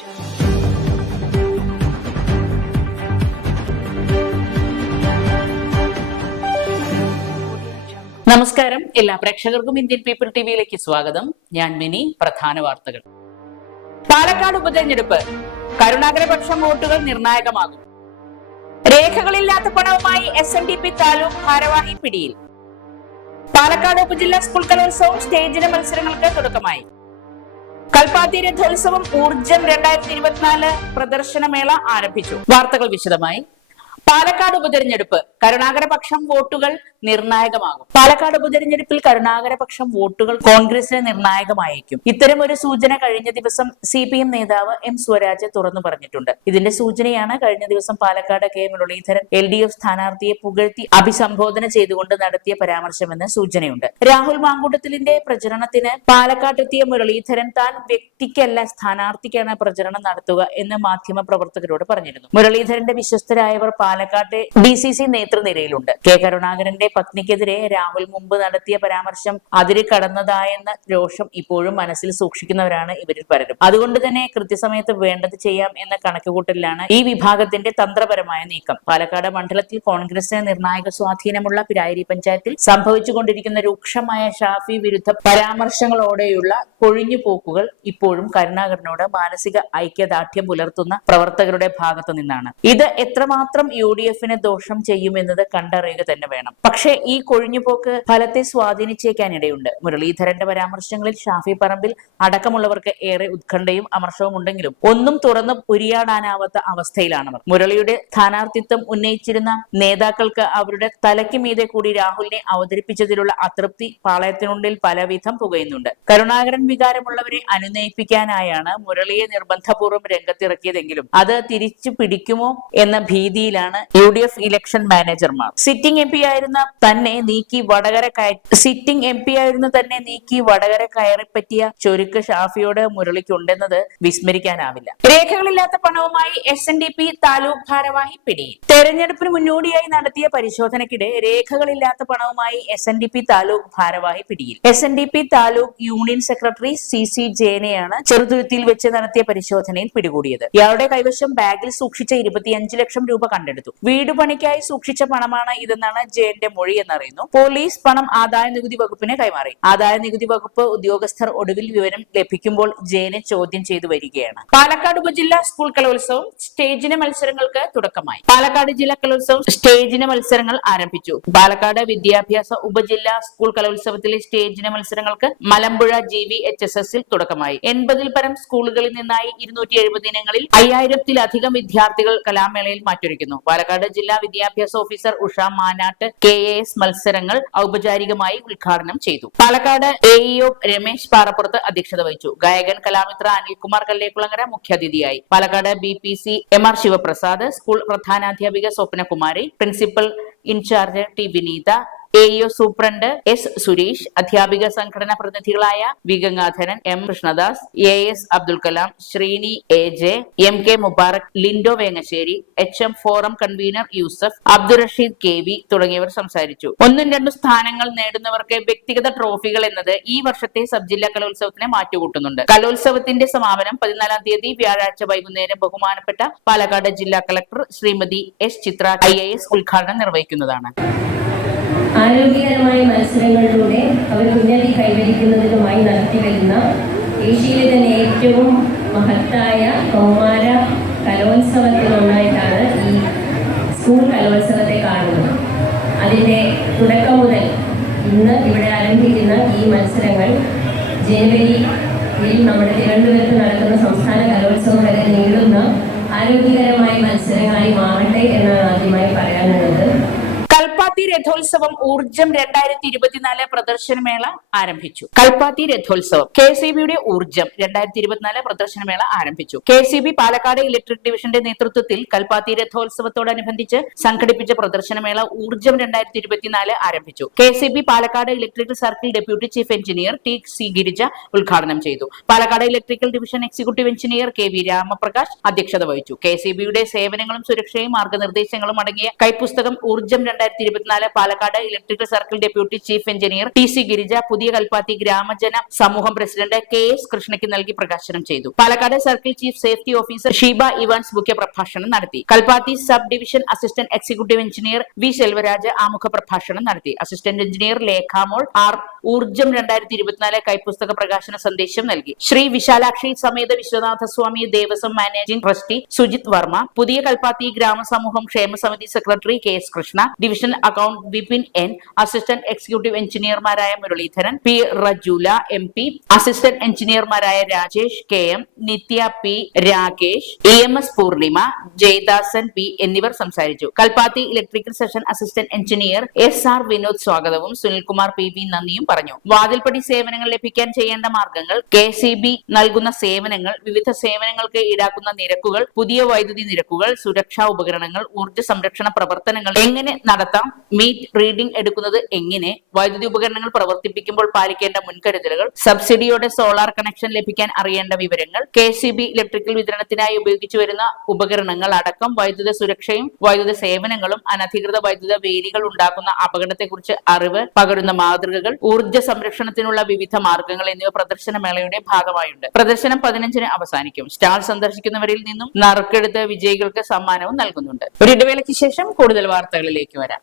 നമസ്കാരം. എല്ലാ പ്രേക്ഷകർക്കും ഇന്ത്യൻ പീപ്പിൾ ടിവിയിലേക്ക് സ്വാഗതം. ഞാൻ മിനി. പ്രധാന വാർത്തകൾ. പാലക്കാട് ഉപതെരഞ്ഞെടുപ്പ്. കരുണാകരപക്ഷം വോട്ടുകൾ നിർണായകമാകും. രേഖകളില്ലാത്ത പണവുമായി S N D P taluk ഭാരവാഹി പിടിയിൽ. പാലക്കാട് ഉപജില്ലാ സ്കൂൾ കലോത്സവം സ്റ്റേജിന് മത്സരങ്ങൾക്ക് തുടക്കമായി. കൽപ്പാത്തി രഥോത്സവം ഊർജം രണ്ടായിരത്തി ഇരുപത്തിനാല് പ്രദർശനമേള ആരംഭിച്ചു. വാർത്തകൾ വിശദമായി. പാലക്കാട് ഉപതെരഞ്ഞെടുപ്പ്. കരുണാകരപക്ഷം വോട്ടുകൾ നിർണായകമാകും. പാലക്കാട് ഉപതെരഞ്ഞെടുപ്പിൽ കരുണാകരപക്ഷം വോട്ടുകൾ കോൺഗ്രസിന് നിർണായകമായേക്കും. ഇത്തരം ഒരു സൂചന കഴിഞ്ഞ ദിവസം സി പി എം നേതാവ് എം സ്വരാജ് തുറന്നു പറഞ്ഞിട്ടുണ്ട്. ഇതിന്റെ സൂചനയാണ് കഴിഞ്ഞ ദിവസം Palakkad K Muraleedharan L D F സ്ഥാനാർത്ഥിയെ പുകഴ്ത്തി അഭിസംബോധന ചെയ്തുകൊണ്ട് നടത്തിയ പരാമർശമെന്ന് സൂചനയുണ്ട്. രാഹുൽ മാങ്കൂട്ടത്തിലിന്റെ പ്രചരണത്തിന് പാലക്കാട്ടെത്തിയ മുരളീധരൻ താൻ വ്യക്തിക്കല്ല സ്ഥാനാർത്ഥിക്കാണ് പ്രചരണം നടത്തുക എന്ന് മാധ്യമ പ്രവർത്തകരോട് പറഞ്ഞിരുന്നു. മുരളീധരന്റെ വിശ്വസ്തരായവർ പാലക്കാട്ടെ ഡി സി സി നേതൃനിരയിലുണ്ട്. കെ കരുണാകരന്റെ പത്നിക്കെതിരെ രാഹുൽ മുമ്പ് നടത്തിയ പരാമർശം അതിര് കടന്നതായെന്ന രോഷം ഇപ്പോഴും മനസ്സിൽ സൂക്ഷിക്കുന്നവരാണ് ഇവരിൽ പലരും. അതുകൊണ്ട് തന്നെ കൃത്യസമയത്ത് വേണ്ടത് ചെയ്യാം എന്ന കണക്കുകൂട്ടലിലാണ് ഈ വിഭാഗത്തിന്റെ തന്ത്രപരമായ നീക്കം. പാലക്കാട് മണ്ഡലത്തിൽ കോൺഗ്രസിന് നിർണായക സ്വാധീനമുള്ള പിരായരി പഞ്ചായത്തിൽ സംഭവിച്ചുകൊണ്ടിരിക്കുന്ന രൂക്ഷമായ ഷാഫി വിരുദ്ധ പരാമർശങ്ങളോടെയുള്ള കൊഴിഞ്ഞു പോക്കുകൾ ഇപ്പോഴും കരുണാകരനോട് മാനസിക ഐക്യദാർഢ്യം പുലർത്തുന്ന പ്രവർത്തകരുടെ ഭാഗത്തു നിന്നാണ്. ഇത് എത്രമാത്രം യു ഡി എഫിന് ദോഷം ചെയ്യുമെന്നത് കണ്ടറിയുക തന്നെ വേണം. ഈ കൊഴിഞ്ഞുപോക്ക് ഫലത്തെ സ്വാധീനിച്ചേക്കാനിടയുണ്ട്. മുരളീധരന്റെ പരാമർശങ്ങളിൽ ഷാഫി പറമ്പിൽ അടക്കമുള്ളവർക്ക് ഏറെ ഉത്കണ്ഠയും അമർഷവും ഉണ്ടെങ്കിലും ഒന്നും തുറന്ന് ഉരിയാടാനാവാത്ത അവസ്ഥയിലാണവർ. മുരളിയുടെ സ്ഥാനാർത്ഥിത്വം ഉന്നയിച്ചിരുന്ന നേതാക്കൾക്ക് അവരുടെ തലയ്ക്ക് മീതെ കൂടി രാഹുലിനെ അവതരിപ്പിച്ചതിലുള്ള അതൃപ്തി പാളയത്തിനുള്ളിൽ പലവിധം പുകയുന്നുണ്ട്. കരുണാകരൻ വികാരമുള്ളവരെ അനുനയിപ്പിക്കാനായാണ് മുരളിയെ നിർബന്ധപൂർവം രംഗത്തിറക്കിയതെങ്കിലും അത് തിരിച്ചു പിടിക്കുമോ എന്ന ഭീതിയിലാണ് യു ഡി എഫ് ഇലക്ഷൻ മാനേജർമാർ. സിറ്റിംഗ് എം പി ആയിരുന്ന തന്നെ നീക്കി വടകര കയ സിറ്റിംഗ് എം പി ആയിരുന്നു തന്നെ നീക്കി വടകര കയറിപ്പറ്റിയ ചൊരുക്ക് ഷാഫിയോട് മുരളിക്കുണ്ടെന്നത് വിസ്മരിക്കാനാവില്ല. രേഖകളില്ലാത്ത പണവുമായി S N D P taluk ഭാരവാഹി പിടിയിൽ. തെരഞ്ഞെടുപ്പിന് മുന്നോടിയായി നടത്തിയ പരിശോധനയ്ക്കിടെ രേഖകളില്ലാത്ത പണവുമായി S N D P taluk union പിടിയിൽ. S N D P taluk union secretary C C ജയനെയാണ് ചെറുതുരുത്തിയിൽ വെച്ച് നടത്തിയ പരിശോധനയിൽ പിടികൂടിയത്. ഇയാളുടെ കൈവശം ബാഗിൽ സൂക്ഷിച്ച ഇരുപത്തിയഞ്ച് ലക്ഷം രൂപ കണ്ടെടുത്തു. വീട് പണിക്കായി സൂക്ഷിച്ച പണമാണ് ഇതെന്നാണ് ജയന്റെ മൊഴി എന്നറിയുന്നു. പോലീസ് പണം ആദായ നികുതി വകുപ്പിന് കൈമാറി. ആദായ നികുതി വകുപ്പ് ഉദ്യോഗസ്ഥർ ഒടുവിൽ വിവരം ലഭിക്കുമ്പോൾ ജയനെ ചോദ്യം ചെയ്തു വരികയാണ്. പാലക്കാട് ഉപജില്ലാ സ്കൂൾ കലോത്സവം സ്റ്റേജിന് മത്സരങ്ങൾക്ക് തുടക്കമായി. പാലക്കാട് ജില്ലാ കലോത്സവം സ്റ്റേജിന് മത്സരങ്ങൾ ആരംഭിച്ചു. പാലക്കാട് വിദ്യാഭ്യാസ ഉപജില്ലാ സ്കൂൾ കലോത്സവത്തിലെ സ്റ്റേജിന് മത്സരങ്ങൾക്ക് Malampuzha G V H S എസിൽ തുടക്കമായി. എൺപതിൽ പരം സ്കൂളുകളിൽ നിന്നായി ഇരുന്നൂറ്റി എഴുപത് ഇനങ്ങളിൽ അയ്യായിരത്തിലധികം വിദ്യാർത്ഥികൾ കലാമേളയിൽ മാറ്റൊരുക്കുന്നു. പാലക്കാട് ജില്ലാ വിദ്യാഭ്യാസ officer Usha Manattu K A S മത്സരങ്ങൾ ഔപചാരികമായി ഉദ്ഘാടനം ചെയ്തു. പാലക്കാട് എ ഇഒ രമേശ് പാറപ്പുറത്ത് അധ്യക്ഷത വഹിച്ചു. ഗായകൻ കലാമിത്ര അനിൽകുമാർ കല്ലേക്കുളങ്ങര മുഖ്യാതിഥിയായി. Palakkad B P C M R Sivaprasad school പ്രധാനാധ്യാപിക Swapnakumari principal incharge T Vineetha A E O superintendent S Suresh അധ്യാപിക സംഘടനാ പ്രതിനിധികളായ V. Gangadharan M Krishnadas A S Abdul Kalam Sreeni A J M K Mubarak Lindo Vengassery H M forum convener Yusuf Abdul Rasheed K. V. തുടങ്ങിയവർ സംസാരിച്ചു. ഒന്നും രണ്ടും സ്ഥാനങ്ങൾ നേടുന്നവർക്ക് വ്യക്തിഗത ട്രോഫികൾ എന്നത് ഈ വർഷത്തെ സബ് ജില്ലാ കലോത്സവത്തിനെ മാറ്റുകൂട്ടുന്നുണ്ട്. കലോത്സവത്തിന്റെ സമാപനം പതിനാലാം തീയതി വ്യാഴാഴ്ച വൈകുന്നേരം ബഹുമാനപ്പെട്ട പാലക്കാട് ജില്ലാ collector Srimathi S Chithra I. ഉദ്ഘാടനം നിർവഹിക്കുന്നതാണ്. ആരോഗ്യകരമായ മത്സരങ്ങളിലൂടെ അവർ ഉന്നതി കൈവരിക്കുന്നതിനുമായി നടത്തിവരുന്ന ഏഷ്യയിലെ തന്നെ ഏറ്റവും മഹത്തായ കൗമാര കലോത്സവത്തിലൊന്നായിട്ടാണ് ഈ സ്കൂൾ കലോത്സവത്തെ കാണുന്നത്. അതിന്റെ തുടക്കം മുതൽ ഇന്ന് ഇവിടെ ആരംഭിക്കുന്ന ഈ മത്സരങ്ങൾ ജനുവരിയിൽ നമ്മുടെ തിരുവനന്തപുരത്ത് നടക്കുന്ന സംസ്ഥാന കലോത്സവം വരെ നീളുന്ന ആരോഗ്യകരമായ മത്സരങ്ങളായി മാറട്ടെ എന്നാണ് ആദ്യമായി പറയാനുള്ളത്. കൽപ്പാത്തി രഥോത്സവം ഊർജം രണ്ടായിരത്തി ഇരുപത്തിനാല് പ്രദർശനമേള ആരംഭിച്ചു. കൽപ്പാത്തി രഥോത്സവം കെ സി ബിയുടെ ഊർജം രണ്ടായിരത്തി ഇരുപത്തിനാല് പ്രദർശനമേള ആരംഭിച്ചു. K C B Palakkad electric ഡിവിഷന്റെ നേതൃത്വത്തിൽ കൽപ്പാത്തി രഥോത്സവത്തോടനുബന്ധിച്ച് സംഘടിപ്പിച്ച പ്രദർശനമേള ഊർജം രണ്ടായിരത്തി ഇരുപത്തിനാല് ആരംഭിച്ചു. K C B Palakkad electrical circle deputy chief engineer T C Girija ഉദ്ഘാടനം ചെയ്തു. Palakkad electrical division executive engineer K V Ramaprakash അധ്യക്ഷത വഹിച്ചു. കെ സി ബിയുടെ സേവനങ്ങളും സുരക്ഷയും മാർഗനിർദ്ദേശങ്ങളും അടങ്ങിയ കൈപ്പുസ്തകം ഊർജം രണ്ടായിരത്തി ഇരുപത്തിനാല് Palakkad electrical circle deputy chief engineer T C Girija പുതിയ കൽപ്പാത്തി ഗ്രാമജന സമൂഹം പ്രസിഡന്റ് കെ എസ് കൃഷ്ണയ്ക്ക് നൽകി പ്രകാശനം ചെയ്തു. Palakkad circle chief safety officer Sheeba Evans മുഖ്യ പ്രഭാഷണം നടത്തി. Kalpathi sub division assistant executive engineer V Selvaraj ആമുഖ പ്രഭാഷണം നടത്തി അസിസ്റ്റന്റ് എഞ്ചിനീയർ ലേഖാമോൾ ആർ ഊർജം രണ്ടായിരത്തി ഇരുപത്തിനാല് കൈപ്പുസ്തക പ്രകാശന സന്ദേശം നൽകി. ശ്രീ വിശാലാക്ഷി സമേത വിശ്വനാഥ സ്വാമി ദേവസ്വം മാനേജിംഗ് ട്രസ്റ്റി സുജിത് വർമ്മ പുതിയ കൽപ്പാത്തി ഗ്രാമസമൂഹം ക്ഷേമ സമിതി secretary K S Krishna division account Vipin N assistant executive എഞ്ചിനീയർമാരായ Muraleedharan P Rejula M P assistant എഞ്ചിനീയർമാരായ Rajesh K M Nithya P Rakesh A M S Poornima Jayadasan P എന്നിവർ സംസാരിച്ചു. Kalpathi electrical section assistant engineer S R Vinod സ്വാഗതവും Sunilkumar P V നന്ദിയും പറഞ്ഞു. വാതിൽപ്പടി സേവനങ്ങൾ ലഭിക്കാൻ ചെയ്യേണ്ട മാർഗങ്ങൾ K C B നൽകുന്ന സേവനങ്ങൾ വിവിധ സേവനങ്ങൾക്ക് ഈടാക്കുന്ന നിരക്കുകൾ പുതിയ വൈദ്യുതി നിരക്കുകൾ സുരക്ഷാ ഉപകരണങ്ങൾ ഊർജ സംരക്ഷണ പ്രവർത്തനങ്ങൾ എങ്ങനെ നടത്താം മീറ്റ് റീഡിംഗ് എടുക്കുന്നത് എങ്ങനെ? വൈദ്യുതി ഉപകരണങ്ങൾ പ്രവർത്തിപ്പിക്കുമ്പോൾ പാലിക്കേണ്ട മുൻകരുതലുകൾ സബ്സിഡിയോടെ സോളാർ കണക്ഷൻ ലഭിക്കാൻ അറിയേണ്ട വിവരങ്ങൾ കെ സി ബി ഇലക്ട്രിക്കൽ വിതരണത്തിനായി ഉപയോഗിച്ചു വരുന്ന ഉപകരണങ്ങൾ അടക്കം വൈദ്യുത സുരക്ഷയും വൈദ്യുത സേവനങ്ങളും അനധികൃത വൈദ്യുത വേലികൾ ഉണ്ടാക്കുന്ന അപകടത്തെക്കുറിച്ച് അറിവ് പകരുന്ന മാതൃകകൾ ഊർജ സംരക്ഷണത്തിനുള്ള വിവിധ മാർഗങ്ങൾ എന്നിവ പ്രദർശനമേളയുടെ ഭാഗമായുണ്ട്. പ്രദർശനം പതിനഞ്ചിന് അവസാനിക്കും. സ്റ്റാൾ സന്ദർശിക്കുന്നവരിൽ നിന്നും നറുക്കെടുത്ത് വിജയികൾക്ക് സമ്മാനവും നൽകുന്നുണ്ട്. ഒരു ഇടവേളയ്ക്ക് ശേഷം കൂടുതൽ വാർത്തകളിലേക്ക് വരാം.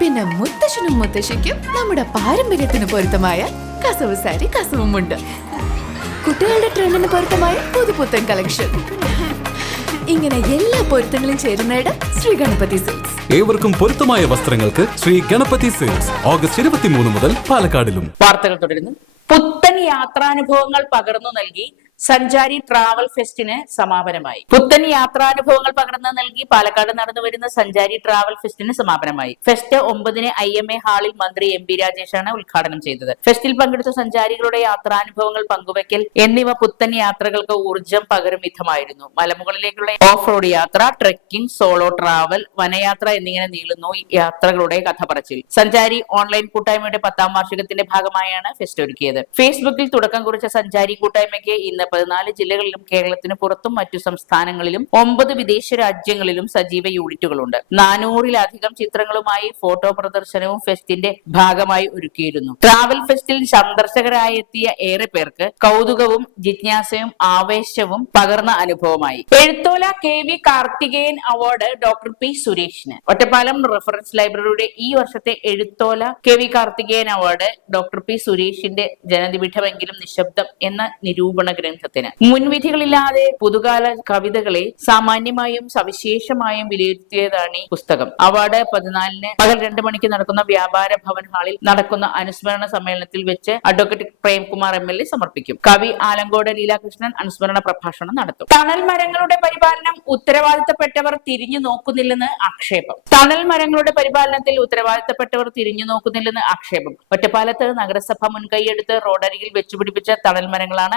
പിന്നെ മുത്തശ്ശനും മുത്തശ്ശിക്കും നമ്മുടെ പാരമ്പര്യത്തിന് പൊരുത്തമായ കസവ് സാരി കസവുമുണ്ട്. കുട്ടികളുടെ ട്രെൻഡിന് പൊരുത്തമായ പുതുപുത്തൻ കളക്ഷൻ ഇങ്ങനെ എല്ലാ പൊരുത്തങ്ങളും ചേരുന്ന ഇടം ശ്രീ ഗണപതി സിൽക്സ് ഏവർക്കും പൊരുത്തമായ വസ്ത്രങ്ങൾക്ക് ശ്രീ ഗണപതി സെയിൽസ് ഓഗസ്റ്റ് ഇരുപത്തിമൂന്ന് മുതൽ പാലക്കാടിലും. വാർത്തകൾ തുടരുന്നു. പുത്തൻ യാത്രാനുഭവങ്ങൾ പകർന്നു നൽകി സഞ്ചാരി ട്രാവൽ ഫെസ്റ്റിന് സമാപനമായി. പുത്തൻ യാത്രാനുഭവങ്ങൾ പകർന്നു നൽകി പാലക്കാട് നടന്നു വരുന്ന സഞ്ചാരി ട്രാവൽ ഫെസ്റ്റിന് സമാപനമായി. ഫെസ്റ്റ് ഒമ്പതിന് ഐ എം എ ഹാളിൽ മന്ത്രി എം പി രാജേഷാണ് ഉദ്ഘാടനം ചെയ്തത്. ഫെസ്റ്റിൽ പങ്കെടുത്ത സഞ്ചാരികളുടെ യാത്രാനുഭവങ്ങൾ പങ്കുവയ്ക്കൽ എന്നിവ പുത്തൻ യാത്രകൾക്ക് ഊർജം പകരും വിധമായിരുന്നു. മലമുകളിലേക്കുള്ള ഓഫ് റോഡ് യാത്ര ട്രെക്കിംഗ് സോളോ ട്രാവൽ വനയാത്ര എന്നിങ്ങനെ നീളുന്നു യാത്രകളുടെ കഥ പറച്ചിൽ സഞ്ചാരി ഓൺലൈൻ കൂട്ടായ്മയുടെ പത്താം വാർഷികത്തിന്റെ ഭാഗമായാണ് ഫെസ്റ്റ് ഒരുക്കിയത്. ഫേസ്ബുക്കിൽ തുടക്കം കുറിച്ച സഞ്ചാരി കൂട്ടായ്മയ്ക്ക് ഇന്ന് പതിനാല് ജില്ലകളിലും കേരളത്തിന് പുറത്തും മറ്റു സംസ്ഥാനങ്ങളിലും ഒമ്പത് വിദേശ രാജ്യങ്ങളിലും സജീവ യൂണിറ്റുകളുണ്ട്. നാനൂറിലധികം ചിത്രങ്ങളുമായി ഫോട്ടോ പ്രദർശനവും ഫെസ്റ്റിന്റെ ഭാഗമായി ഒരുക്കിയിരുന്നു. ട്രാവൽ ഫെസ്റ്റിൽ സന്ദർശകരായി എത്തിയ ഏറെ പേർക്ക് കൗതുകവും ജിജ്ഞാസയും ആവേശവും പകർന്ന അനുഭവമായി. Ezhuthola K V Karthikeyan award doctor P സുരേഷിന്. ഒറ്റപ്പാലം റഫറൻസ് ലൈബ്രറിയുടെ ഈ വർഷത്തെ Ezhuthola K V Karthikeyan award doctor P സുരേഷിന്റെ ജനനിബിഡമെങ്കിലും നിശബ്ദം എന്ന നിരൂപണ ഗ്രന്ഥത്തിന് മുൻവിധികളില്ലാതെ പുതുകാല കവിതകളെ സാമാന്യമായും സവിശേഷമായും വിലയിരുത്തിയതാണ് പുസ്തകം. അവാർഡ് പതിനാലിന് പകൽ രണ്ട് മണിക്ക് നടക്കുന്ന വ്യാപാര ഭവൻ ഹാളിൽ നടക്കുന്ന അനുസ്മരണ സമ്മേളനത്തിൽ വെച്ച് advocate Premkumar M L A സമർപ്പിക്കും. കവി ആലങ്കോട് ലീലാകൃഷ്ണൻ അനുസ്മരണ പ്രഭാഷണം നടത്തും. തണൽ മരങ്ങളുടെ പരിപാലനം ഉത്തരവാദിത്തപ്പെട്ടവർ തിരിഞ്ഞു നോക്കുന്നില്ലെന്ന് ആക്ഷേപം. തണൽ മരങ്ങളുടെ പരിപാലനത്തിൽ ഉത്തരവാദിത്തപ്പെട്ടവർ തിരിഞ്ഞു നോക്കുന്നില്ലെന്ന് ആക്ഷേപം. ഒറ്റപ്പാലത്ത് നഗരസഭ മുൻകൈയെടുത്ത് റോഡരികിൽ വെച്ചുപിടിപ്പിച്ച തണൽ മരങ്ങളാണ്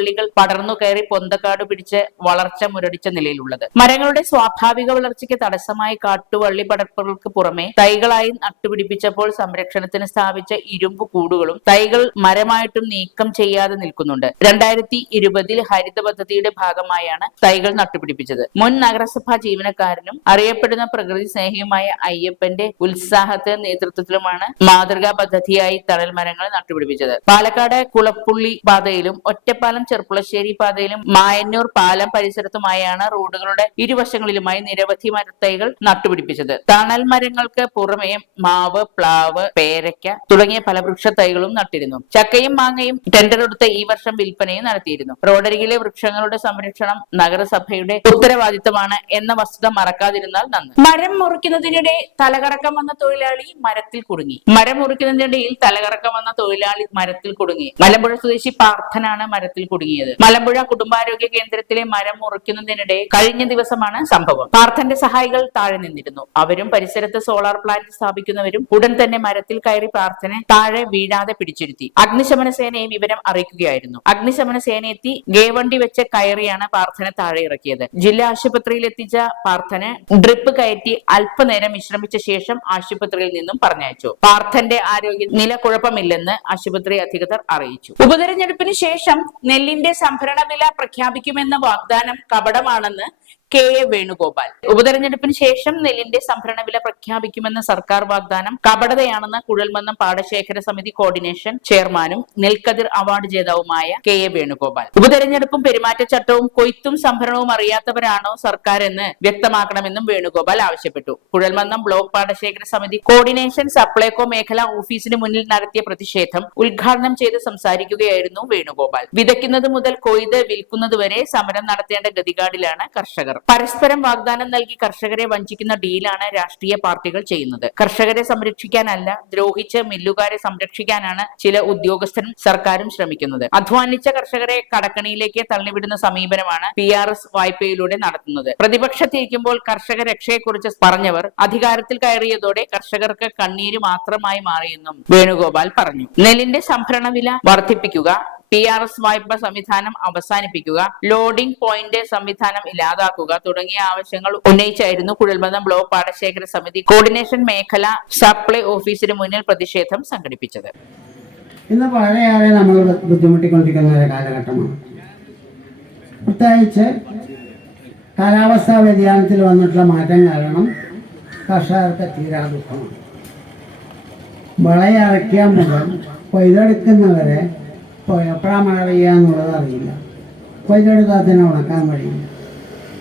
കാട്ടുവള്ളികൾ പടർന്നു കയറി പൊന്തക്കാട് പിടിച്ച് വളർച്ച മുരടിച്ച നിലയിലുള്ളത്. മരങ്ങളുടെ സ്വാഭാവിക വളർച്ചയ്ക്ക് തടസ്സമായി കാട്ടുവള്ളി പടർപ്പുകൾക്ക് പുറമെ തൈകളായി നട്ടുപിടിപ്പിച്ചപ്പോൾ സംരക്ഷണത്തിന് സ്ഥാപിച്ച ഇരുമ്പ് കൂടുകളും തൈകൾ മരമായിട്ടും നീക്കം ചെയ്യാതെ നിൽക്കുന്നുണ്ട്. രണ്ടായിരത്തി ഇരുപതിൽ ഹരിത പദ്ധതിയുടെ ഭാഗമായാണ് തൈകൾ നട്ടുപിടിപ്പിച്ചത്. മുൻ നഗരസഭാ ജീവനക്കാരനും അറിയപ്പെടുന്ന പ്രകൃതി സ്നേഹിയുമായ അയ്യപ്പന്റെ ഉത്സാഹത്തെ നേതൃത്വത്തിലുമാണ് മാതൃകാ പദ്ധതിയായി തണൽ മരങ്ങൾ നട്ടുപിടിപ്പിച്ചത്. പാലക്കാട് കുളപ്പുള്ളി പാതയിലും ഒറ്റപ്പാലം ചെർപ്പുളശ്ശേരി പാതയിലും മായന്നൂർ പാലം പരിസരത്തുമായാണ് റോഡുകളുടെ ഇരുവശങ്ങളിലുമായി നിരവധി മരത്തൈകൾ നട്ടുപിടിപ്പിച്ചത്. തണൽ മരങ്ങൾക്ക് പുറമെ മാവ് പ്ലാവ് പേരയ്ക്ക തുടങ്ങിയ പല തൈകളും നട്ടിരുന്നു. ചക്കയും മാങ്ങയും ടെൻഡർ എടുത്ത് ഈ വർഷം വിൽപ്പനയും നടത്തിയിരുന്നു. റോഡരികിലെ വൃക്ഷങ്ങളുടെ സംരക്ഷണം നഗരസഭയുടെ ഉത്തരവാദിത്തമാണ് എന്ന വസ്തുത മറക്കാതിരുന്നാൽ നന്ന്. മരം മുറിക്കുന്നതിനിടെ തലകറക്കം വന്ന തൊഴിലാളി മരത്തിൽ കുടുങ്ങി. മരം മുറിക്കുന്നതിനിടയിൽ തലകറക്കം വന്ന തൊഴിലാളി മരത്തിൽ കുടുങ്ങി. മലമ്പുഴ സ്വദേശി പാർത്ഥനാണ് മരത്തിൽ കുടുങ്ങിയത് മലമ്പുഴ കുടുംബാരോഗ്യ കേന്ദ്രത്തിലെ മരം മുറിക്കുന്നതിനിടെ കഴിഞ്ഞ ദിവസമാണ് സംഭവം. പാർത്ഥന്റെ സഹായികൾ താഴെ നിന്നിരുന്നു. അവരും പരിസരത്ത് സോളാർ പ്ലാന്റ് സ്ഥാപിക്കുന്നവരും ഉടൻ തന്നെ മരത്തിൽ കയറി പ്രാർത്ഥന താഴെ വീഴാതെ പിടിച്ചിരുത്തി. അഗ്നിശമന സേനയെ വിവരം അറിയിക്കുകയായിരുന്നു. അഗ്നിശമന സേന എത്തി ഗേവണ്ടി വെച്ച് കയറിയാണ് പാർത്ഥനെ താഴെ ഇറക്കിയത്. ജില്ലാ ആശുപത്രിയിൽ എത്തിച്ച പാർത്ഥന് ഡ്രിപ്പ് കയറ്റി അല്പനേരം വിശ്രമിച്ച ശേഷം ആശുപത്രിയിൽ നിന്നും പറഞ്ഞയച്ചു. പാർത്ഥന്റെ ആരോഗ്യ നില കുഴപ്പമില്ലെന്ന് ആശുപത്രി അധികൃതർ അറിയിച്ചു. ഉപതെരഞ്ഞെടുപ്പിന് ശേഷം നെല്ലിന്റെ സംഭരണ വില പ്രഖ്യാപിക്കുമെന്ന വാഗ്ദാനം കപടമാണെന്ന് കെ എ വേണുഗോപാൽ. ഉപതെരഞ്ഞെടുപ്പിന് ശേഷം നെല്ലിന്റെ സംഭരണ വില പ്രഖ്യാപിക്കുമെന്ന സർക്കാർ വാഗ്ദാനം കപടതയാണെന്ന് കുഴൽമന്നം പാടശേഖര സമിതി കോർഡിനേഷൻ ചെയർമാനും നെൽക്കതിർ അവാർഡ് ജേതാവുമായ കെ എ വേണുഗോപാൽ. ഉപതെരഞ്ഞെടുപ്പും പെരുമാറ്റച്ചട്ടവും കൊയ്ത്തും സംഭരണവും അറിയാത്തവരാണോ സർക്കാർ എന്ന് വ്യക്തമാക്കണമെന്നും വേണുഗോപാൽ ആവശ്യപ്പെട്ടു. കുഴൽമന്നം ബ്ലോക്ക് പാടശേഖര സമിതി കോർഡിനേഷൻ സപ്ലൈകോ മേഖലാ ഓഫീസിന് മുന്നിൽ നടത്തിയ പ്രതിഷേധം ഉദ്ഘാടനം ചെയ്ത് സംസാരിക്കുകയായിരുന്നു വേണുഗോപാൽ. വിതയ്ക്കുന്നത് മുതൽ കൊയ്ത് വിൽക്കുന്നത് വരെ സമരം നടത്തേണ്ട ഗതികാടിലാണ് കർഷകർ. പരസ്പരം വാഗ്ദാനം നൽകി കർഷകരെ വഞ്ചിക്കുന്ന ഡീലാണ് രാഷ്ട്രീയ പാർട്ടികൾ ചെയ്യുന്നത്. കർഷകരെ സംരക്ഷിക്കാനല്ല ദ്രോഹിച്ച് മില്ലുകാരെ സംരക്ഷിക്കാനാണ് ചില ഉദ്യോഗസ്ഥരും സർക്കാരും ശ്രമിക്കുന്നത്. അധ്വാനിച്ച കർഷകരെ കടക്കണിയിലേക്ക് തള്ളിവിടുന്ന സമീപനമാണ് പി ആർ എസ് വായ്പയിലൂടെ നടത്തുന്നത്. പ്രതിപക്ഷത്തിരിക്കുമ്പോൾ കർഷക രക്ഷയെക്കുറിച്ച് പറഞ്ഞവർ അധികാരത്തിൽ കയറിയതോടെ കർഷകർക്ക് കണ്ണീര് മാത്രമായി മാറിയെന്നും വേണുഗോപാൽ പറഞ്ഞു. നെല്ലിന്റെ സംഭരണ വില വർദ്ധിപ്പിക്കുക പി ആർ എസ് വായ്പ സംവിധാനം അവസാനിപ്പിക്കുക ലോഡിംഗ് പോയിന്റ് സംവിധാനം ഇല്ലാതാക്കുക തുടങ്ങിയ ആവശ്യങ്ങൾ ഉന്നയിച്ചായിരുന്നു കുഴൽബന്ധം ബ്ലോക്ക് പാടശേഖര സമിതി കോർഡിനേഷൻ മേഖല സപ്ലൈ ഓഫീസിന് മുന്നിൽ പ്രതിഷേധം സംഘടിപ്പിച്ചത്. ഇന്ന് വളരെയേറെ നമ്മൾ ബുദ്ധിമുട്ടിക്കൊണ്ടിരിക്കുന്ന ഒരു കാലഘട്ടമാണ്. പ്രത്യേകിച്ച് കാലാവസ്ഥാ വ്യതിയാനത്തിൽ വന്നിട്ടുള്ള മാറ്റം കാരണം കർഷകർക്ക് തീരാ ദുഃഖമാണ്. വിളയിറക്കിയ മുതൽ കൊയ്തെടുക്കുന്നവരെ എപ്പോഴാണ് മഴ പെയ്യുക എന്നുള്ളത് അറിയില്ല. കൊയ്തെടുത്താൽ തന്നെ ഉണക്കാൻ കഴിയില്ല.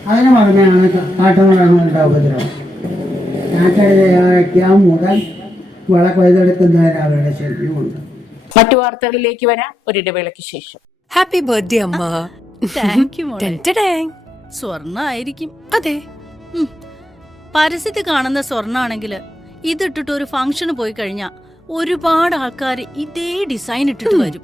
അതിന് പുറമെയാണ് കാട്ടുമൃഗങ്ങളുടെ ഉപദ്രവം. ഞാറ്റടിയിറക്കിയ മുതൽ വിള കൊയ്തെടുക്കുന്നവരെ അവരുടെ ശല്യമുണ്ട് മറ്റു വാർത്തകളിലേക്ക് വരാം. ഒരിടവേളയ്ക്ക് ശേഷം. ഹാപ്പി ബർത്ത്ഡേ അമ്മ. താങ്ക് യു മോളെ. സ്വർണ ആയിരിക്കും അതെ. പരസ്യത്തിൽ കാണുന്ന സ്വർണാണെങ്കിൽ ഇതിട്ടിട്ട് ഒരു ഫംഗ്ഷന് പോയി കഴിഞ്ഞാൽ ഒരുപാട് ആൾക്കാർ ഇതേ ഡിസൈൻ ഇട്ടിട്ട് വരും.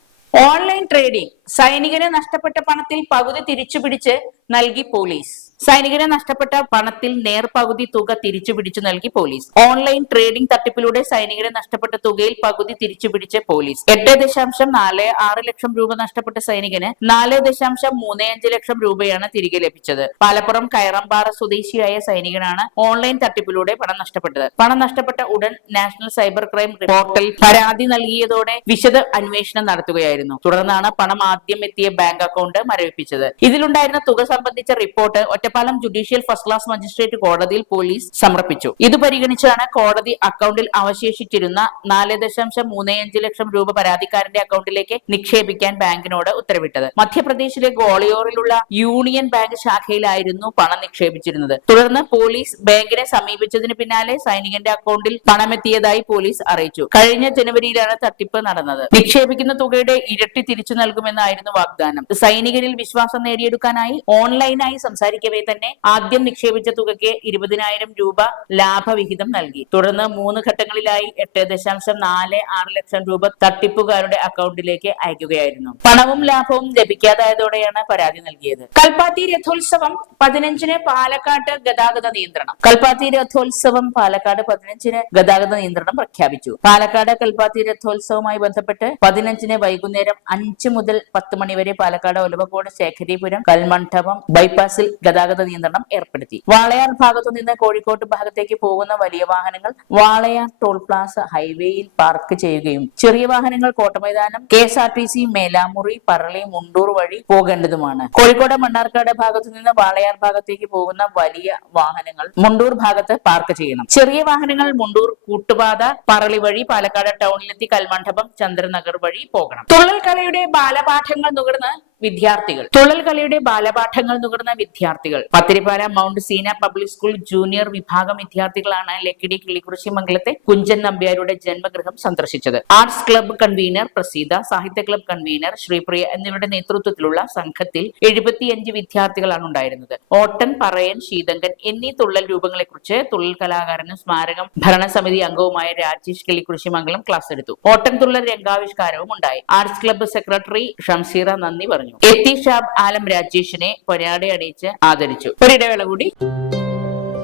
ഓൺലൈൻ ട്രേഡിംഗ് സൈനികന് നഷ്ടപ്പെട്ട പണത്തിൽ പകുതി തിരിച്ചുപിടിച്ച് നൽകി പോലീസ്. സൈനികന് നഷ്ടപ്പെട്ട പണത്തിൽ നേർപകുതി തുക തിരിച്ചുപിടിച്ചു നൽകി പോലീസ്. ഓൺലൈൻ ട്രേഡിംഗ് തട്ടിപ്പിലൂടെ സൈനികരെ നഷ്ടപ്പെട്ട തുകയിൽ പകുതി തിരിച്ചുപിടിച്ച് പോലീസ്. എട്ട് ദശാംശം നാല് ആറ് ലക്ഷം രൂപ നഷ്ടപ്പെട്ട സൈനികന് നാല് ദശാംശം മൂന്ന് അഞ്ച് ലക്ഷം രൂപയാണ് തിരികെ ലഭിച്ചത്. പാലപ്പുറം കയറമ്പാറ സ്വദേശിയായ സൈനികനാണ് ഓൺലൈൻ തട്ടിപ്പിലൂടെ പണം നഷ്ടപ്പെട്ടത്. പണം നഷ്ടപ്പെട്ട ഉടൻ നാഷണൽ സൈബർ ക്രൈം പോർട്ടൽ പരാതി നൽകിയതോടെ വിശദ അന്വേഷണം നടത്തുകയായിരുന്നു. തുടർന്നാണ് പണം ആദ്യം എത്തിയ ബാങ്ക് അക്കൗണ്ട് മരവിപ്പിച്ചത്. ഇതിലുണ്ടായിരുന്ന തുക സംബന്ധിച്ച report Ottapalam judicial first class magistrate കോടതിയിൽ പോലീസ് സമർപ്പിച്ചു. ഇത് പരിഗണിച്ചാണ് കോടതി അക്കൗണ്ടിൽ അവശേഷിച്ചിരുന്ന നാല് ദശാംശം മൂന്ന് അഞ്ച് ലക്ഷം രൂപ പരാതിക്കാരന്റെ അക്കൗണ്ടിലേക്ക് നിക്ഷേപിക്കാൻ ബാങ്കിനോട് ഉത്തരവിട്ടത്. മധ്യപ്രദേശിലെ ഗോളിയോറിലുള്ള യൂണിയൻ ബാങ്ക് ശാഖയിലായിരുന്നു പണം നിക്ഷേപിച്ചിരുന്നത്. തുടർന്ന് പോലീസ് ബാങ്കിനെ സമീപിച്ചതിന് പിന്നാലെ സൈനികന്റെ അക്കൗണ്ടിൽ പണമെത്തിയതായി പോലീസ് അറിയിച്ചു. കഴിഞ്ഞ ജനുവരിയിലാണ് തട്ടിപ്പ് നടന്നത്. നിക്ഷേപിക്കുന്ന തുകയുടെ ഇരട്ടി തിരിച്ചു നൽകുമെന്നായിരുന്നു വാഗ്ദാനം. സൈനികരിൽ വിശ്വാസം നേടിയെടുക്കാനായി ഓൺലൈനായി സംസാരിക്കവേ തന്നെ ആദ്യം നിക്ഷേപിച്ച തുകയ്ക്ക് ഇരുപതിനായിരം രൂപ ലാഭവിഹിതം നൽകി. തുടർന്ന് മൂന്ന് ഘട്ടങ്ങളിലായി എട്ട് ദശാംശം നാല് ആറ് ലക്ഷം രൂപ തട്ടിപ്പുകാരുടെ അക്കൗണ്ടിലേക്ക് അയക്കുകയായിരുന്നു. പണവും ലാഭവും ലഭിക്കാതായതോടെയാണ് പരാതി നൽകിയത്. കൽപ്പാത്തി രഥോത്സവം പതിനഞ്ചിന് പാലക്കാട്ട് ഗതാഗത നിയന്ത്രണം. കൽപ്പാത്തി രഥോത്സവം പാലക്കാട് പതിനഞ്ചിന് ഗതാഗത നിയന്ത്രണം പ്രഖ്യാപിച്ചു. പാലക്കാട് കൽപ്പാത്തി രഥോത്സവവുമായി ബന്ധപ്പെട്ട് പതിനഞ്ചിന് വൈകുന്നേരം അഞ്ച് മുതൽ പത്ത് മണിവരെ പാലക്കാട് ഒലവക്കോട് ശേഖരീപുരം കൽമണ്ഡപം ബൈപ്പാസിൽ ഗതാഗത ഗതാഗത നിയന്ത്രണം ഏർപ്പെടുത്തി. വാളയാർ ഭാഗത്തു നിന്ന് കോഴിക്കോട്ട് ഭാഗത്തേക്ക് പോകുന്ന വലിയ വാഹനങ്ങൾ വാളയാർ ടോൾ പ്ലാസ ഹൈവേയിൽ പാർക്ക് ചെയ്യുകയും ചെറിയ വാഹനങ്ങൾ Kottamaidanam K S R T C Melamuri Parali Mundur വഴി പോകേണ്ടതുമാണ്. കോഴിക്കോട് മണ്ണാർക്കാട് ഭാഗത്തു നിന്ന് വാളയാർ ഭാഗത്തേക്ക് പോകുന്ന വലിയ വാഹനങ്ങൾ മുണ്ടൂർ ഭാഗത്ത് പാർക്ക് ചെയ്യണം. ചെറിയ വാഹനങ്ങൾ മുണ്ടൂർ കൂട്ടുപാത പറളി വഴി പാലക്കാട് ടൗണിലെത്തി കൽമണ്ഡപം ചന്ദ്രനഗർ വഴി പോകണം. തുള്ളൽ കലയുടെ ബാലപാഠങ്ങൾ നുകർന്ന് വിദ്യാർത്ഥികൾ. തുള്ളൽ കളിയുടെ ബാലപാഠങ്ങൾ നുകർന്ന വിദ്യാർത്ഥികൾ. Pathirippala mount Seena public school junior വിഭാഗം വിദ്യാർത്ഥികളാണ് ലക്കിടി കിളിക്കുറിശി മംഗലത്തെ കുഞ്ചൻ നമ്പ്യാരുടെ ജന്മഗൃഹം സന്ദർശിച്ചത്. ആർട്സ് ക്ലബ്ബ് കൺവീനർ പ്രസീത സാഹിത്യ ക്ലബ്ബ് കൺവീനർ ശ്രീപ്രിയ എന്നിവരുടെ നേതൃത്വത്തിലുള്ള സംഘത്തിൽ എഴുപത്തിയഞ്ച് വിദ്യാർത്ഥികളാണ് ഉണ്ടായിരുന്നത്. ഓട്ടൻ പറയൻ ശീതങ്കൻ എന്നീ തുള്ളൽ രൂപങ്ങളെക്കുറിച്ച് തുള്ളൽ കലാകാരനും സ്മാരകം ഭരണസമിതി അംഗവുമായ രാജേഷ് കിളിക്കുറിശി മംഗലം ക്ലാസ് എടുത്തു. ഓട്ടൻ തുള്ളൽ രംഗാവിഷ്കാരവും ഉണ്ടായി. ആർട്സ് ക്ലബ്ബ് സെക്രട്ടറി ഷംസീറ നന്ദി പറഞ്ഞു. എത്തി ഷാബ് ആലം രാജേഷിനെ പൊരാടെ അണിയിച്ച് ആദരിച്ചു. ഒരിടവേള കൂടി.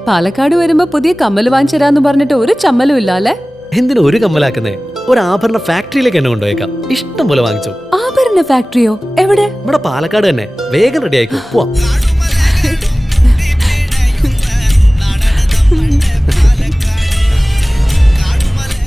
പാലക്കാട് വരുമ്പോ പുതിയ കമ്മൽ വാങ്ങിച്ചു പറഞ്ഞിട്ട് ഒരു ചമ്മലും ഇല്ല അല്ലേ എന്തിനാ ഒരു കമ്മലാക്കുന്നേ? ഒരു ആഭരണ ഫാക്ടറിയിലേക്ക് എന്നെ കൊണ്ടുപോയേക്കാം. ഇഷ്ടം പോലെ വാങ്ങിച്ചു. ആഭരണ ഫാക്ടറിയോ? എവിടെ? ഇവിടെ പാലക്കാട് തന്നെ. വേഗം റെഡി ആയിക്കോ. പോവാം.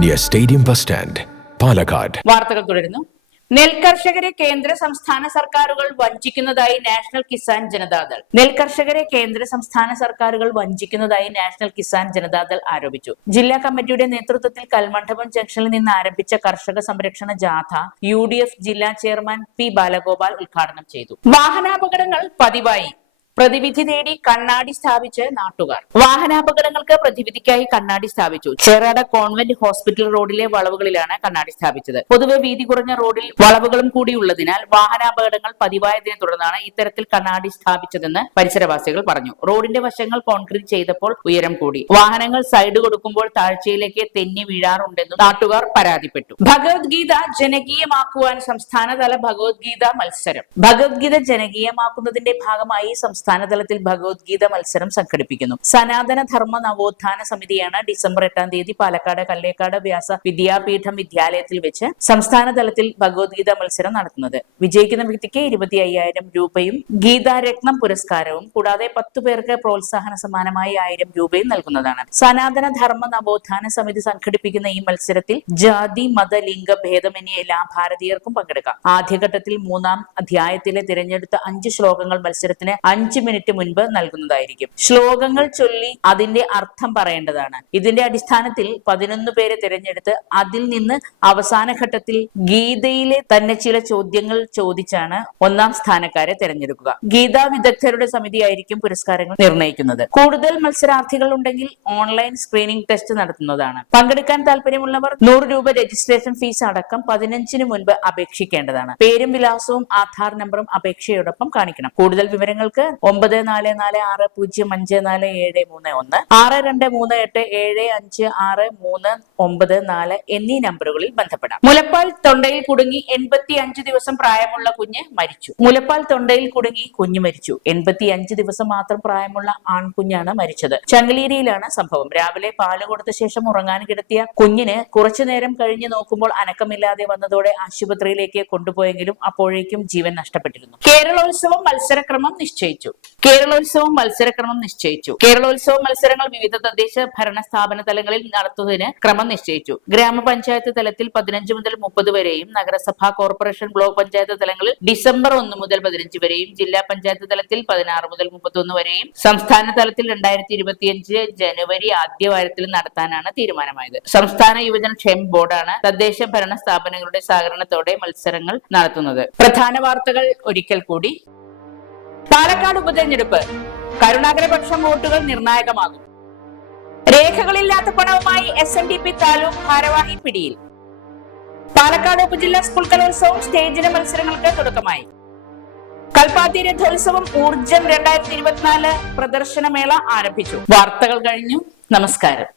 Stadium Bus Stand, Palakkad. വാർത്തകൾ തുടരുന്നു. നെൽകർഷകരെ കേന്ദ്ര സംസ്ഥാന സർക്കാരുകൾ വഞ്ചിക്കുന്നതായി നാഷണൽ കിസാൻ ജനതാദൾ. നെൽകർഷകരെ കേന്ദ്ര സംസ്ഥാന സർക്കാരുകൾ വഞ്ചിക്കുന്നതായി നാഷണൽ കിസാൻ ജനതാദൾ ആരോപിച്ചു. ജില്ലാ കമ്മിറ്റിയുടെ നേതൃത്വത്തിൽ കൽമണ്ഡപം ജംഗ്ഷനിൽ നിന്ന് ആരംഭിച്ച കർഷക സംരക്ഷണ ജാഥ യു ജില്ലാ ചെയർമാൻ പി ബാലഗോപാൽ ഉദ്ഘാടനം ചെയ്തു. വാഹനാപകടങ്ങൾ പതിവായി. പ്രതിവിധി നേടി കണ്ണാടി സ്ഥാപിച്ച് നാട്ടുകാർ. വാഹനാപകടങ്ങൾക്ക് പ്രതിവിധിക്കായി കണ്ണാടി സ്ഥാപിച്ചു. ചേറാട് കോൺവെന്റ് ഹോസ്പിറ്റൽ റോഡിലെ വളവുകളിലാണ് കണ്ണാടി സ്ഥാപിച്ചത്. പൊതുവെ വീതി കുറഞ്ഞ റോഡിൽ വളവുകളും കൂടി ഉള്ളതിനാൽ വാഹനാപകടങ്ങൾ പതിവായതിനെ തുടർന്നാണ് ഇത്തരത്തിൽ കണ്ണാടി സ്ഥാപിച്ചതെന്ന് പരിസരവാസികൾ പറഞ്ഞു. റോഡിന്റെ വശങ്ങൾ കോൺക്രീറ്റ് ചെയ്തപ്പോൾ ഉയരം കൂടി. വാഹനങ്ങൾ സൈഡ് കൊടുക്കുമ്പോൾ താഴ്ചയിലേക്ക് തെന്നി വീഴാറുണ്ടെന്നും നാട്ടുകാർ പരാതിപ്പെട്ടു. ഭഗവത്ഗീത ജനകീയമാക്കുവാൻ സംസ്ഥാനതല ഭഗവത്ഗീത മത്സരം. ഭഗവത്ഗീത ജനകീയമാക്കുന്നതിന്റെ ഭാഗമായി സംസ്ഥാന തലത്തിൽ ഭഗവത്ഗീത മത്സരം സംഘടിപ്പിക്കുന്നു. സനാതന ധർമ്മ നവോത്ഥാന സമിതിയാണ് ഡിസംബർ എട്ടാം തീയതി പാലക്കാട് കല്ലേക്കാട് വ്യാസ വിദ്യാപീഠം വിദ്യാലയത്തിൽ വെച്ച് സംസ്ഥാനതലത്തിൽ ഭഗവത്ഗീത മത്സരം നടത്തുന്നത്. വിജയിക്കുന്ന വ്യക്തിക്ക് ഇരുപത്തി അയ്യായിരം രൂപയും ഗീതാരത്നം പുരസ്കാരവും കൂടാതെ പത്തു പേർക്ക് പ്രോത്സാഹന സമാനമായി ആയിരം രൂപയും നൽകുന്നതാണ്. സനാതന ധർമ്മ നവോത്ഥാന സമിതി സംഘടിപ്പിക്കുന്ന ഈ മത്സരത്തിൽ ജാതി മത ലിംഗ ഭേദമന്യേ എല്ലാ ഭാരതീയർക്കും പങ്കെടുക്കാം. ആദ്യഘട്ടത്തിൽ മൂന്നാം അധ്യായത്തിലെ തിരഞ്ഞെടുത്ത അഞ്ച് ശ്ലോകങ്ങൾ മത്സരത്തിന് അഞ്ച് മിനിറ്റ് മുൻപ് നൽകുന്നതായിരിക്കും. ശ്ലോകങ്ങൾ ചൊല്ലി അതിന്റെ അർത്ഥം പറയേണ്ടതാണ്. ഇതിന്റെ അടിസ്ഥാനത്തിൽ പതിനൊന്ന് പേരെ തിരഞ്ഞെടുത്ത് അതിൽ നിന്ന് അവസാന ഘട്ടത്തിൽ ഗീതയിലെ തന്നെ ചില ചോദ്യങ്ങൾ ചോദിച്ചാണ് ഒന്നാം സ്ഥാനക്കാരെ തിരഞ്ഞെടുക്കുക. ഗീതാ വിദഗ്ധരുടെ സമിതിയായിരിക്കും പുരസ്കാരങ്ങൾ നിർണയിക്കുന്നത് കൂടുതൽ മത്സരാർത്ഥികൾ ഉണ്ടെങ്കിൽ ഓൺലൈൻ സ്ക്രീനിംഗ് ടെസ്റ്റ് നടത്തുന്നതാണ്. പങ്കെടുക്കാൻ താല്പര്യമുള്ളവർ നൂറ് രൂപ രജിസ്ട്രേഷൻ ഫീസ് അടക്കം പതിനഞ്ചിന് മുൻപ് അപേക്ഷിക്കേണ്ടതാണ്. പേരും വിലാസവും ആധാർ നമ്പറും അപേക്ഷയോടൊപ്പം കാണിക്കണം. കൂടുതൽ വിവരങ്ങൾക്ക് ഒമ്പത് നാല് നാല് ആറ് പൂജ്യം അഞ്ച് നാല് ഏഴ് മൂന്ന് ഒന്ന് ആറ് രണ്ട് മൂന്ന് എട്ട് ഏഴ് അഞ്ച് ആറ് മൂന്ന് ഒമ്പത് നാല് എന്നീ നമ്പറുകളിൽ ബന്ധപ്പെടാം. മുലപ്പാൽ തൊണ്ടയിൽ കുടുങ്ങി എൺപത്തി അഞ്ച് ദിവസം പ്രായമുള്ള കുഞ്ഞ് മരിച്ചു. മുലപ്പാൽ തൊണ്ടയിൽ കുടുങ്ങി കുഞ്ഞ് മരിച്ചു. എൺപത്തി അഞ്ച് ദിവസം മാത്രം പ്രായമുള്ള ആൺകുഞ്ഞാണ് മരിച്ചത്. ചങ്ങലേരിയിലാണ് സംഭവം. രാവിലെ പാൽ കൊടുത്ത ശേഷം ഉറങ്ങാൻ കിടത്തിയ കുഞ്ഞിന് കുറച്ചു നേരം കഴിഞ്ഞ് നോക്കുമ്പോൾ അനക്കമില്ലാതെ വന്നതോടെ ആശുപത്രിയിലേക്ക് കൊണ്ടുപോയെങ്കിലും അപ്പോഴേക്കും ജീവൻ നഷ്ടപ്പെട്ടിരുന്നു. കേരളോത്സവം മത്സരക്രമം നിശ്ചയിച്ചു. കേരളോത്സവം മത്സരക്രമം നിശ്ചയിച്ചു. കേരളോത്സവ മത്സരങ്ങൾ വിവിധ തദ്ദേശ ഭരണ സ്ഥാപന തലങ്ങളിൽ നടത്തുന്നതിന് ക്രമം നിശ്ചയിച്ചു. ഗ്രാമപഞ്ചായത്ത് തലത്തിൽ പതിനഞ്ച് മുതൽ മുപ്പത് വരെയും നഗരസഭ കോർപ്പറേഷൻ ബ്ലോക്ക് പഞ്ചായത്ത് തലങ്ങളിൽ ഡിസംബർ ഒന്ന് മുതൽ പതിനഞ്ച് വരെയും ജില്ലാ പഞ്ചായത്ത് തലത്തിൽ പതിനാറ് മുതൽ മുപ്പത്തൊന്ന് വരെയും സംസ്ഥാന തലത്തിൽ രണ്ടായിരത്തി ഇരുപത്തിയഞ്ച് ജനുവരി ആദ്യവാരത്തിൽ നടത്താനാണ് തീരുമാനമായത്. സംസ്ഥാന യുവജന ക്ഷേമ ബോർഡാണ് തദ്ദേശ ഭരണ സ്ഥാപനങ്ങളുടെ സഹകരണത്തോടെ മത്സരങ്ങൾ നടത്തുന്നത്. പ്രധാന വാർത്തകൾ ഒരിക്കൽ കൂടി. പാലക്കാട് ഉപതെരഞ്ഞെടുപ്പ്. കരുണാകരപക്ഷം വോട്ടുകൾ നിർണായകമാകും. രേഖകളില്ലാത്ത പണവുമായി S N D P taluk ഭാരവാഹി പിടിയിൽ. പാലക്കാട് ഉപജില്ലാ സ്കൂൾ കലോത്സവം സ്റ്റേജിന് മത്സരങ്ങൾക്ക് തുടക്കമായി. കൽപ്പാത്തി രഥോത്സവം ഊർജം രണ്ടായിരത്തി ഇരുപത്തിനാല് പ്രദർശനമേള ആരംഭിച്ചു. വാർത്തകൾ കഴിഞ്ഞു. നമസ്കാരം.